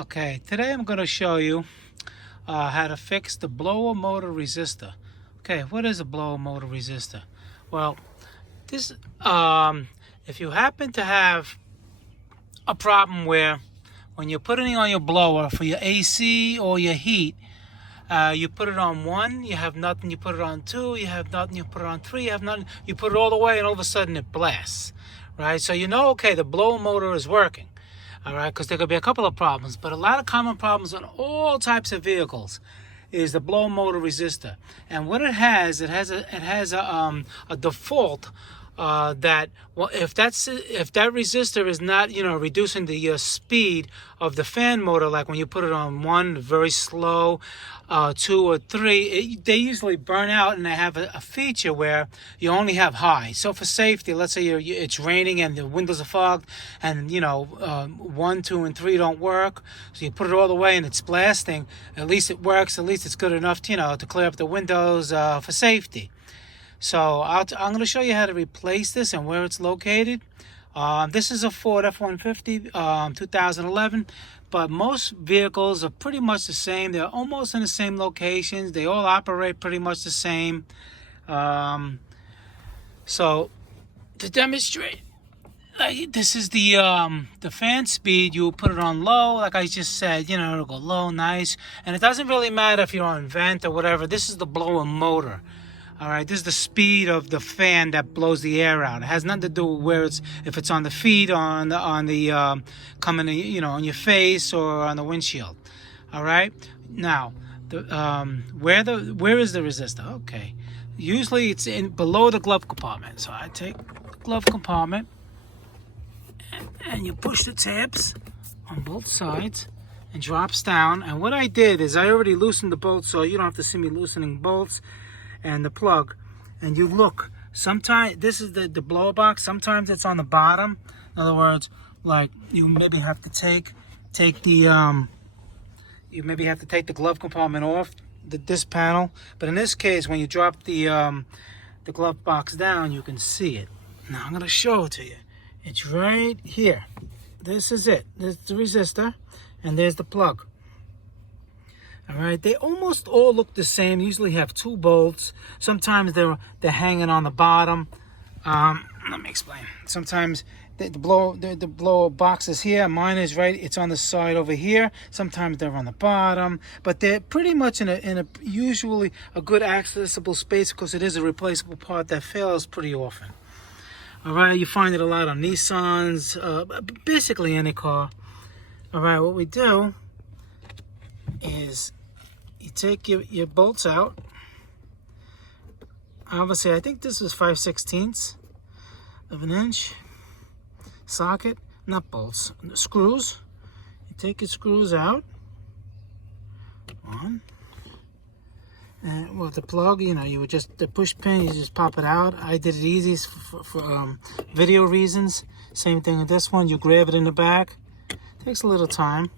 Okay, today I'm going to show you how to fix the blower motor resistor. Okay, what is a blower motor resistor? Well, this if you happen to have a problem where when you're putting on your blower for your AC or your heat, you put it on 1, you have nothing. You put it on 2, you have nothing. You put it on 3, you have nothing. You put it all the way, and all of a sudden it blasts, right? So you know, okay, the blower motor is working. All right, because there could be a couple of problems, but a lot of common problems on all types of vehicles is the blower motor resistor. And what it has a default that, well, if that resistor is not, reducing the speed of the fan motor, like when you put it on 1, very slow, 2 or 3, they usually burn out, and they have a feature where you only have high. So for safety, let's say it's raining and the windows are fogged, and 1, 2, and 3 don't work, so you put it all the way and it's blasting. At least it works. At least it's good enough to clear up the windows for safety. So I'm going to show you how to replace this and where it's located. This is a Ford F-150 2011, but most vehicles are pretty much the same. They're almost in the same locations. They all operate pretty much the same. So to demonstrate, this is the fan speed. You put it on low, like I just said. It'll go low, nice, and it doesn't really matter if you're on vent or whatever. This is the blower motor. All right, this is the speed of the fan that blows the air out. It has nothing to do with if it's on the feet, on the coming, on your face or on the windshield. All right. Now, where is the resistor? Okay, usually it's below the glove compartment. So I take the glove compartment and you push the tabs on both sides and drops down. And what I did is I already loosened the bolts, so you don't have to see me loosening bolts and the plug. And you look, sometimes this is the blower box, sometimes it's on the bottom. In other words, like you maybe have to take the glove compartment off this panel. But in this case, when you drop the glove box down, you can see it. Now I'm going to show it to you. It's right here. This is it. There's the resistor, and there's the plug. All right, they almost all look the same. Usually have 2 bolts. Sometimes they're hanging on the bottom. Let me explain. Sometimes the blower box is here. Mine is right. It's on the side over here. Sometimes they're on the bottom, but they're pretty much in a usually a good accessible space, because it is a replaceable part that fails pretty often. All right, you find it a lot on Nissans, basically any car. All right, what we do is you take your bolts out. Obviously, I think this is 5/16 of an inch socket, not bolts, screws. You take your screws out. One. And with the plug, you would just, the push pin, you just pop it out. I did it easy for video reasons. Same thing with this one. You grab it in the back. Takes a little time.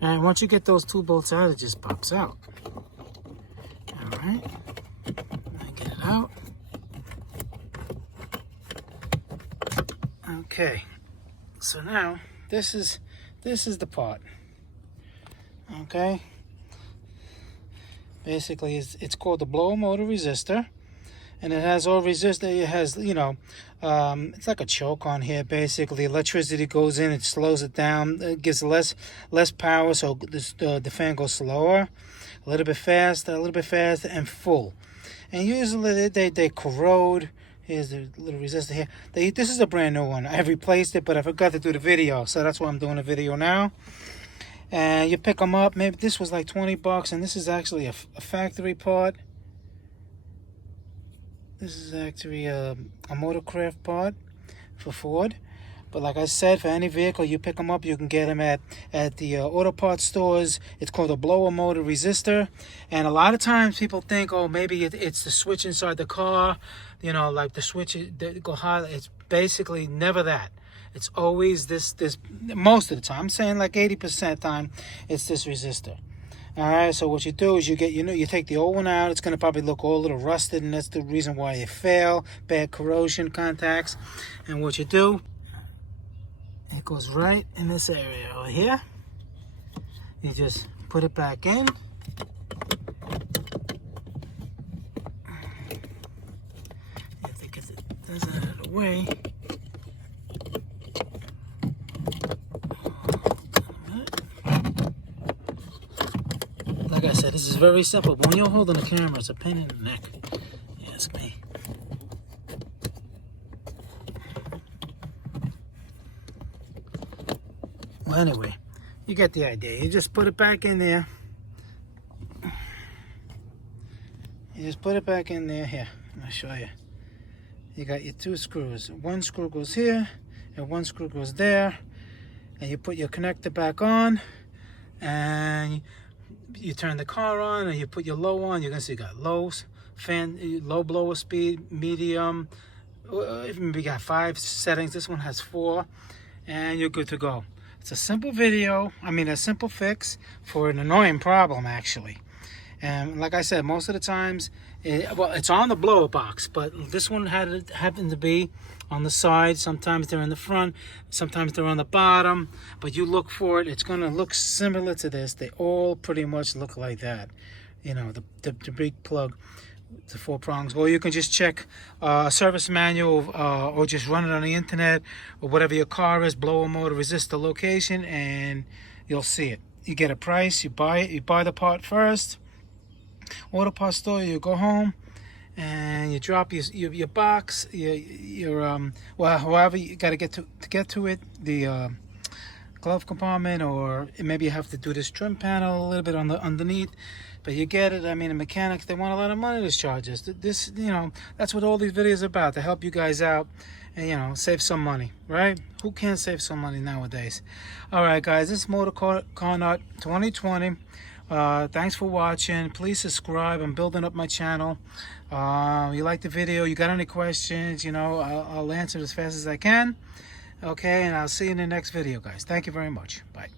And once you get those 2 bolts out, it just pops out. All right. I get it out. Okay. So now this is the part. Okay. Basically, it's called the blower motor resistor, and it has all resistor. It has, it's like a choke on here. Basically, electricity goes in, it slows it down, it gives less power, so the fan goes slower, a little bit faster, and full. And usually they corrode. Here's the little resistor here. This is a brand new one. I have replaced it, but I forgot to do the video, so that's why I'm doing a video now. And you pick them up. Maybe this was like $20, and this is actually a factory part. This is actually a motorcraft part for Ford. But like I said, for any vehicle, you pick them up, you can get them at the auto parts stores. It's called a blower motor resistor. And a lot of times people think, oh, maybe it's the switch inside the car, like the switch that go high. It's basically never that. It's always this most of the time. I'm saying like 80% of the time, it's this resistor. All right, so what you do is you take the old one out. It's going to probably look all a little rusted, and that's the reason why it fail. Bad corrosion contacts. And what you do, it goes right in this area over here. You just put it back in. You have to get this out of the way. Like I said, this is very simple. But when you're holding the camera, it's a pain in the neck. Ask me. Well, anyway, you get the idea. You just put it back in there. You just put it back in there. Here, I'll show you. You got your two screws. One screw goes here, and one screw goes there. And you put your connector back on, and you turn the car on, and you put your low on. You're gonna see you got low blower speed, medium. Even we got 5 settings. This one has 4, and you're good to go. It's a simple video. I mean, a simple fix for an annoying problem, actually. And like I said, most of the times, well, it's on the blower box, but this one happened to be on the side. Sometimes they're in the front, sometimes they're on the bottom. But you look for it, it's going to look similar to this. They all pretty much look like that. You know, the big plug, the 4 prongs. Or you can just check a service manual, or just run it on the internet, or whatever your car is, blower motor resistor location, and you'll see it. You get a price, you buy it, you buy the part first. Auto parts store, you go home and you drop your box, well, however you got to get to it, the glove compartment, or maybe you have to do this trim panel a little bit on the underneath, but you get it. I mean, the mechanics, they want a lot of money to charge us. This, you know, that's what all these videos are about, to help you guys out and, you know, save some money, right? Who can't save some money nowadays? All right, guys, this is Motor Car Nut 2020. Thanks for watching. Please subscribe. I'm building up my channel. You like the video, you got any questions, you know, I'll answer as fast as I can. Okay, and I'll see you in the next video, guys. Thank you very much. Bye.